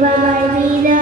by my be